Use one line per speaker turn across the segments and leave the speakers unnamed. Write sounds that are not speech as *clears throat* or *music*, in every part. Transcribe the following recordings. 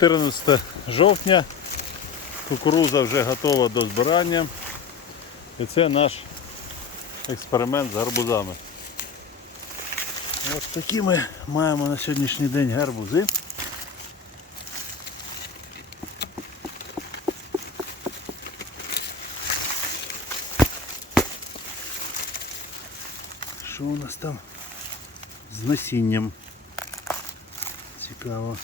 14 жовтня. Кукуруза вже готова до збирання. І це наш експеримент з гарбузами. Ось такі ми маємо на сьогоднішній день гарбузи. Що у нас там з насінням? Цікаво.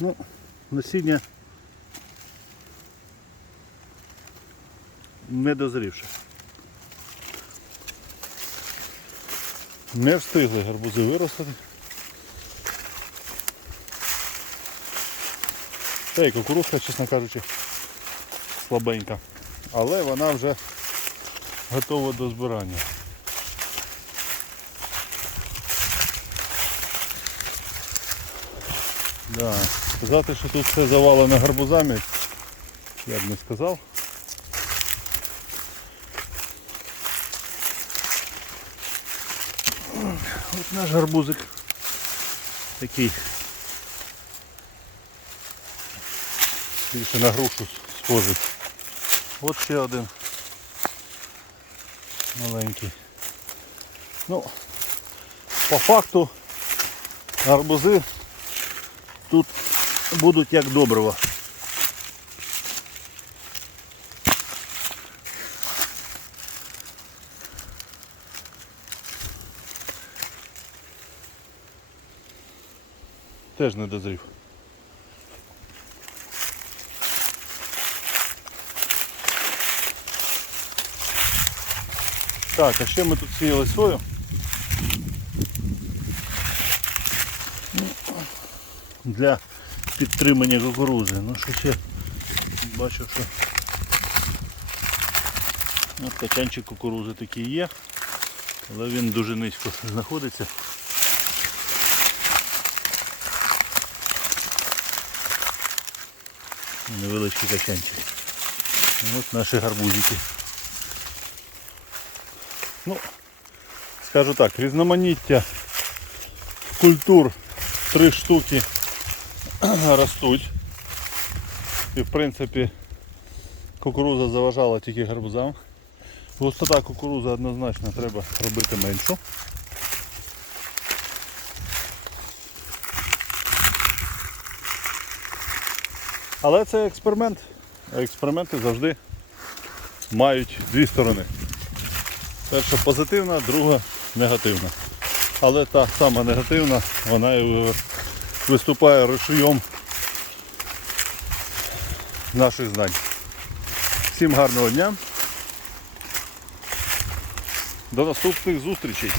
Ну, насіння не дозрівше. Не встигли гарбузи виростати. Та й кукурузка, чесно кажучи, слабенька. Але вона вже готова до збирання. Да. Сказати, що тут все завалено гарбузами, я б не сказав. От наш гарбузик такий. Більше на грушу схожий. От ще один маленький. Ну, по факту гарбузи тут будуть як добриво. Теж не дозрів. Так, а ще ми тут сіяли сою. Для підтримання кукурузи. Ну що ще бачу, що От качанчик кукурузи такий є, але він дуже низько знаходиться. Невеличкий качанчик. Ось наші гарбузики. Ну, скажу так, різноманіття культур три штуки *clears throat* ростуть. І в принципі кукуруза заважала тільки гарбузам. Густота кукурузи однозначно треба робити меншу. Але це експеримент. Експерименти завжди мають дві сторони. Перша позитивна, друга негативна. Але та сама негативна, вона і виступає рушієм наших знань. Всім гарного дня. До наступних зустрічей.